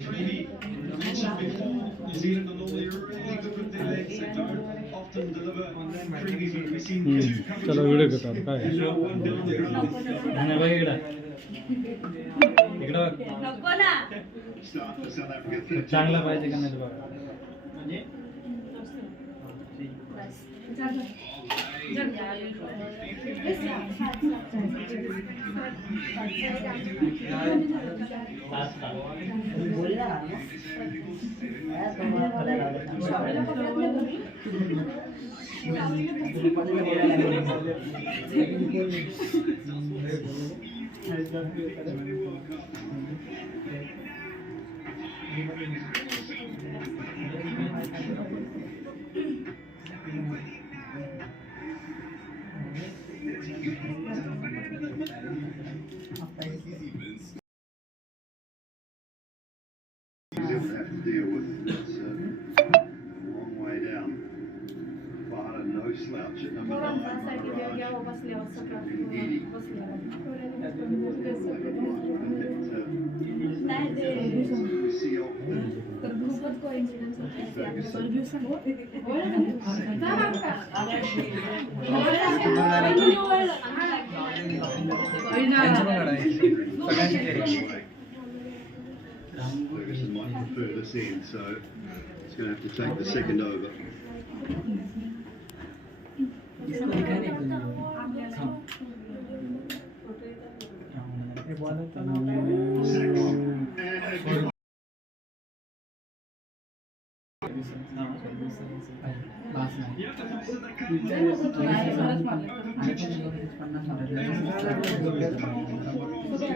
Maybe mentioned before, New Zealand are normally really good with their legs. They don't often deliver. Previously, we've seen two coverage चलो video घेतो आता काय and now one down the ground. नाही बघ इकडं इकडं Start for South Africa. चांगला पाहिजे का नाही बघा Have to deal with it's a long way down. Far no slouch at number 9. Ferguson might prefer this end, so he's going to have to take the second over.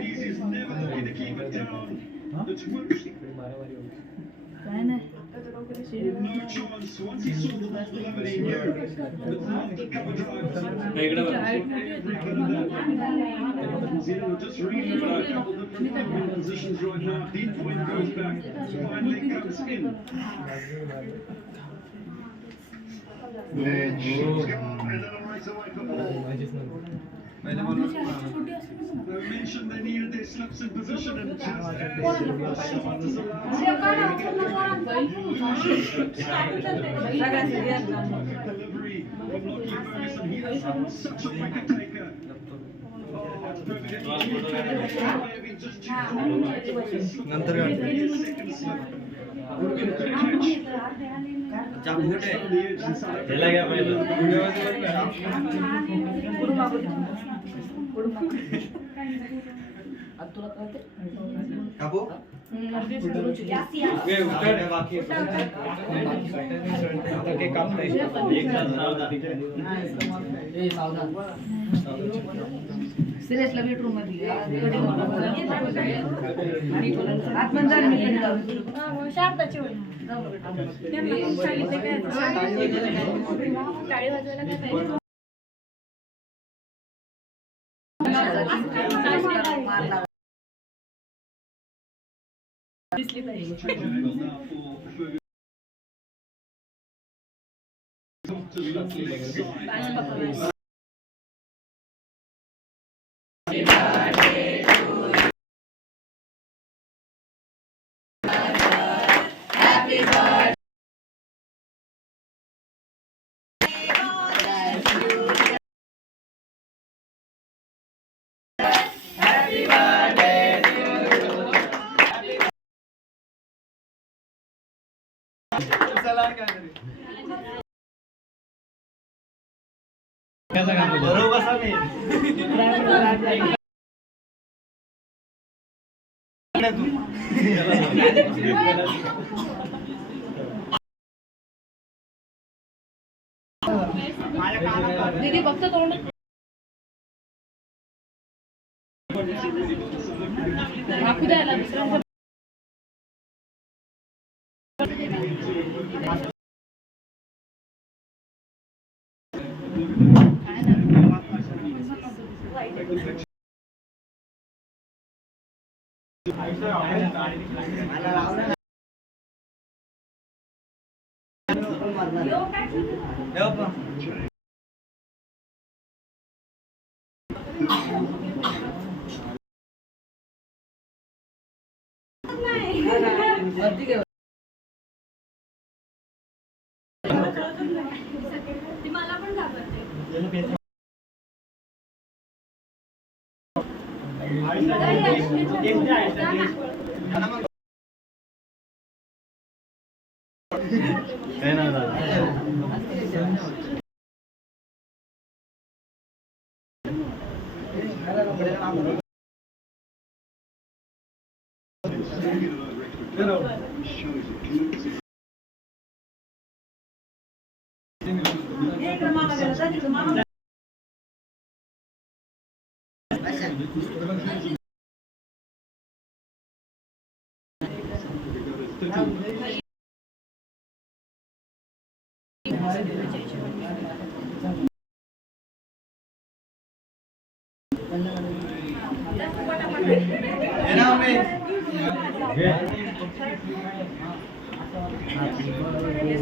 Easiest never looking to keep it down. The twoosh. No chance. Once he saw the ball delivered, he knew. The cover drive. New Zealand just reading a couple different positions right now. Deep wind goes back. Finally comes in. And shot's gone, and that'll race away for ball. They mentioned they needed their slips in position and just as the shot is allowed. Delivery from Lockie Ferguson. He is such a wicket taker. Oh, it's perfect. Maybe just checked all the way to his second slip. Would have been a good catch. On the edge inside. Serious love bedroom मध्ये शारदाची होईल टाळी वाजवायला काय दिसली पाहिजे दीदी फक्त तोंड दाखवू द्यायला दुसऱ्यांच्या नाही ती मला पण घाबरते. काय नाव दादा?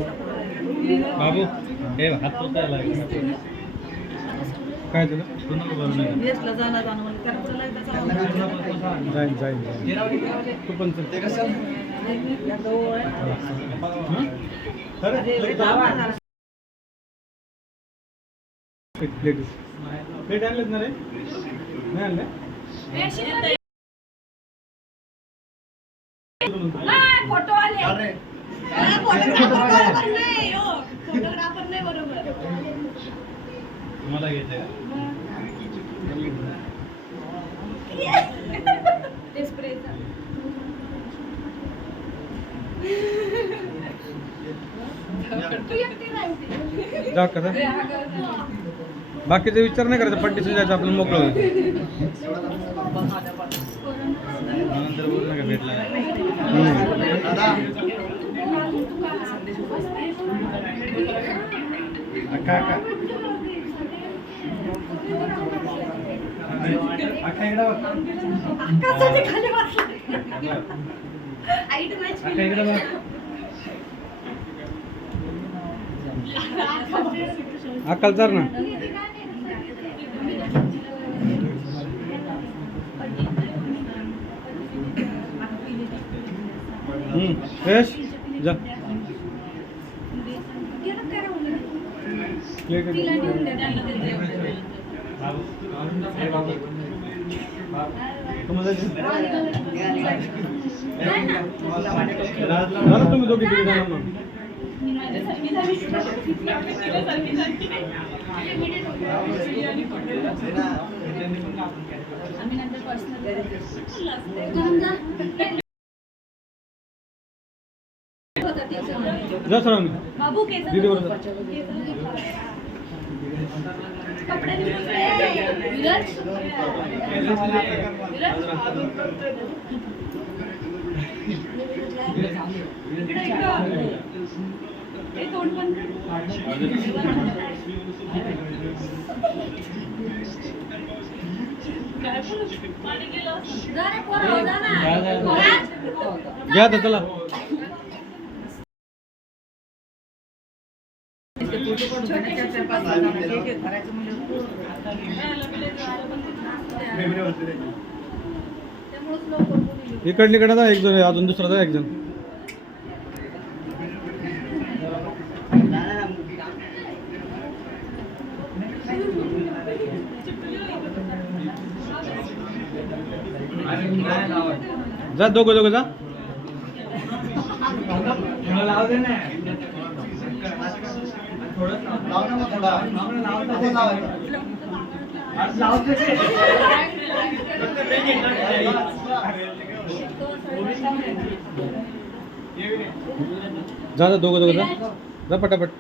बाबू हे हात पोचायला काय झालं जाईल जाईल तू पण चल ते कसं प्लेट आणलेत ना रे नाही आणले फोटो आले फोटोग्राफर नाही बरोबर मला घ्यायचंय ते स्प्रेचा तू एकटी नाही जा कसा बाकीचा विचार नाही करायचा पट्टीसून जायचं आपलं मोकळं होईल नंतर बोलू नका भेटला अक्कल चार ना यश जा तुम्ही दोघी तिथे जाणार ना जा सर आम्ही बाबू दीदी बरोबर कपडे विराज तोंड पण घ्या तर चला इकडे जा एक जण अजून दुसरा जा एक जण जा दोघं जा लाव दे ना जा दोघं जा पटापट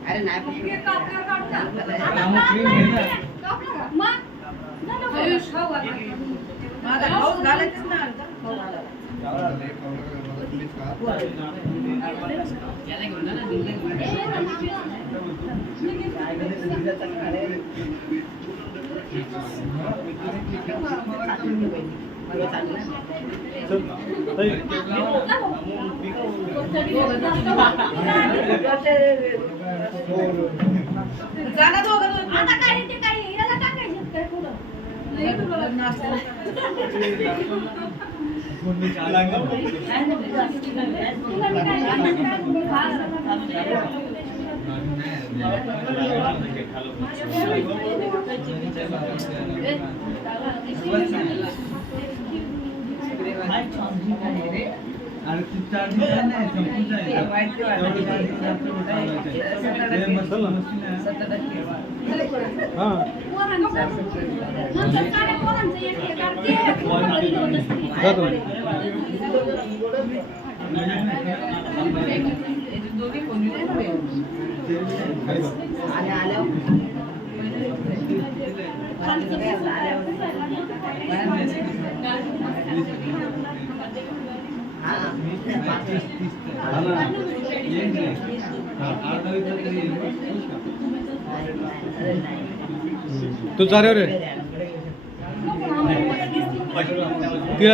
अरे नाही जागा दोघं आता काय ते काय याला टाकायचे काय पुढं नाही हां जा तुम्ही आणि आल्या तू चालेल रे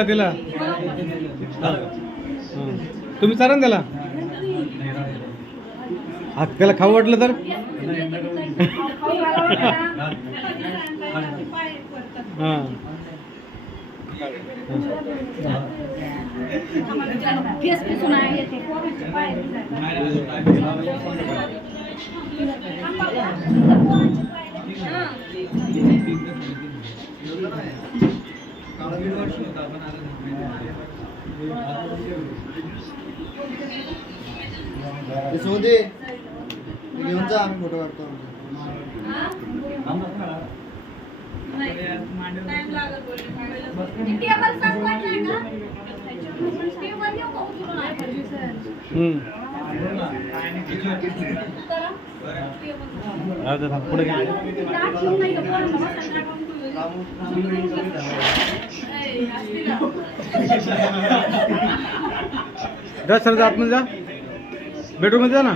तिला हां. तुम्ही चारा ना त्याला हा त्याला खाऊ वाटलं तर हां दे घेऊन जा आम्ही फोटो काढतो पुढे जा सर जा आतमध्ये जा बेडरूममध्ये जा ना